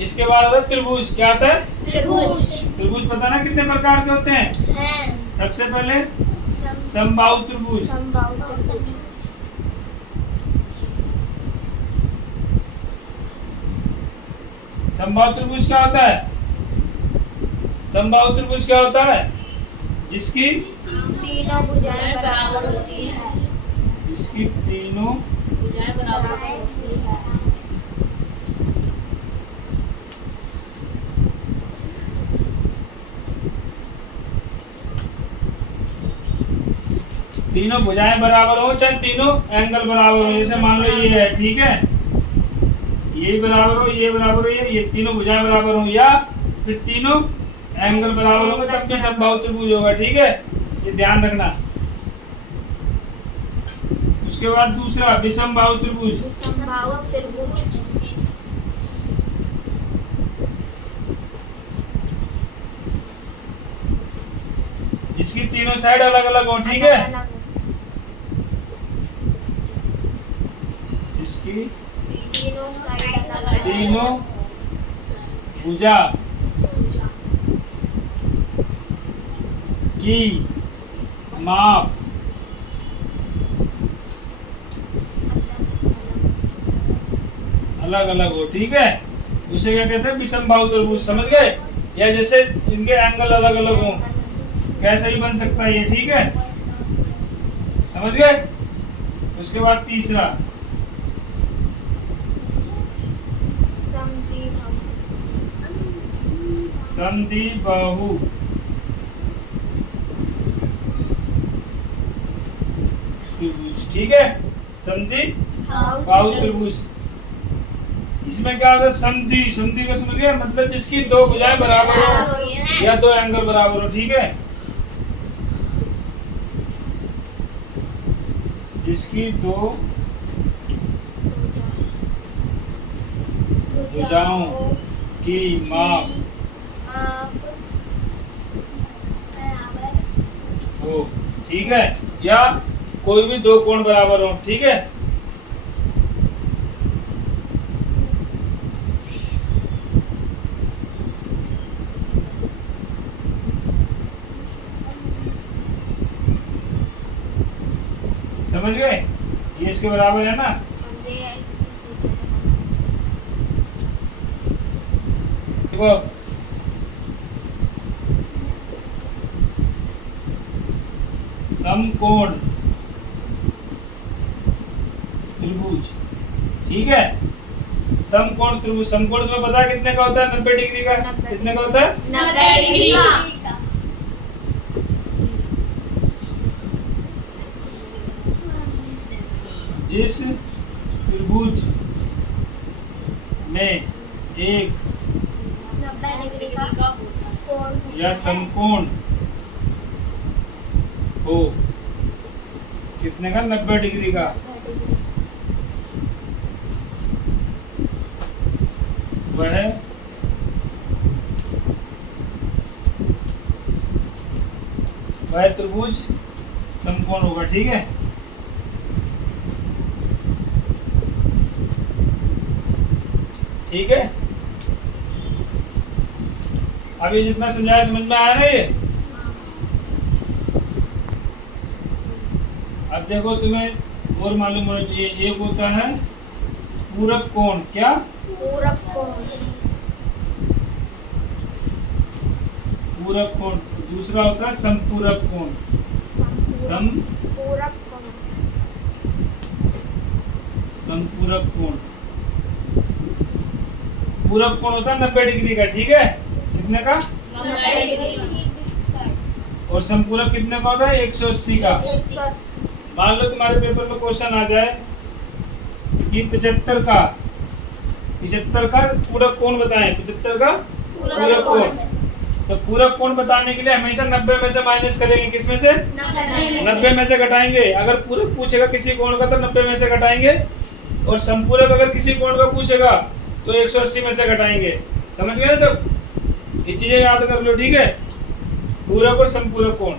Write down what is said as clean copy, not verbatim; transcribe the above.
इसके बाद आता है त्रिभुज। क्या आता है? त्रिभुज। त्रिभुज पता ना कितने प्रकार के होते हैं? सबसे पहले समबाहु त्रिभुज। समबाहु त्रिभुज क्या होता है? समबाहु त्रिभुज क्या होता है? जिसकी तीनों भुजाएं बराबर होती है। जिसकी तीनों भुजाएं बराबर होती है। तीनों भुजाएं बराबर हो, चाहे तीनों एंगल बराबर हो। जैसे मान लो ये है, ठीक है, ये भी बराबर हो, ये बराबर हो, ये तीनों भुजाएं बराबर हो, या फिर तीनों एंगल बराबर होंगे तब भी समबाहु त्रिभुज होगा। ठीक है, ये ध्यान रखना। उसके बाद दूसरा विषमबाहु त्रिभुज। विषमबाहु त्रिभुज इसकी तीनों साइड अलग अलग हो। ठीक है, इसकी तीनों भुजा की माप अलग अलग हो। ठीक है, उसे क्या कहते हैं? विषमबाहु त्रिभुज। समझ गए? या जैसे इनके एंगल अलग अलग हो, कैसे भी बन सकता है ये। ठीक है, समझ गए? उसके बाद तीसरा समद्विबाहु त्रिभुज। ठीक है, समद्विबाहु त्रिभुज। इसमें क्या होता है? समद्वि, समद्वि को समझ गए? मतलब जिसकी दो भुजाएं बराबर हो या दो एंगल बराबर हो। ठीक है, जिसकी दो भुजाओं की माप हो। ठीक है, या कोई भी दो कोण बराबर हो। ठीक है, समझ गए? ये इसके बराबर है ना? देखो, समकोण त्रिभुज। ठीक है, समकोण त्रिभुज। समकोण तुम्हें पता है कितने का होता है? 90 डिग्री का। कितने का होता है? 90 डिग्री का। जिस त्रिभुज में एक 90 डिग्री का कोण या समकोण हो, कितने का? 90 डिग्री का। वह त्रिभुज समकोण होगा। ठीक है, ठीक है। अब ये जितना समझाया समझ में आया ना ये? अब देखो, तुम्हें और मालूम होना चाहिए, एक होता है पूरक कोण। क्या? पूरक कोण। पूरक कोण। दूसरा होता है संपूरक कोण। संपूरक कोण। संपूरक कोण। पूरक कोण होता है 90 डिग्री का। ठीक है, कितने का? 90 डिग्री। और संपूरक कितने का होता है? 180 का। मान लो तुम्हारे पेपर में क्वेश्चन आ जाए कि 75 का पूरक कोण बताएं। 75 का पूरक कोण। तो पूरक कोण बताने के लिए हमेशा 90 में से माइनस करेंगे। किस में से? 90 में से घटाएंगे। अगर पूरक पूछेगा किसी कोण का तो 90 में से घटाएंगे, और संपूरक अगर किसी कोण का पूछेगा तो 180 में से घटाएंगे। समझ गए ना सब? ये चीजें याद कर लो। ठीक है, पूरक और संपूरक कोण।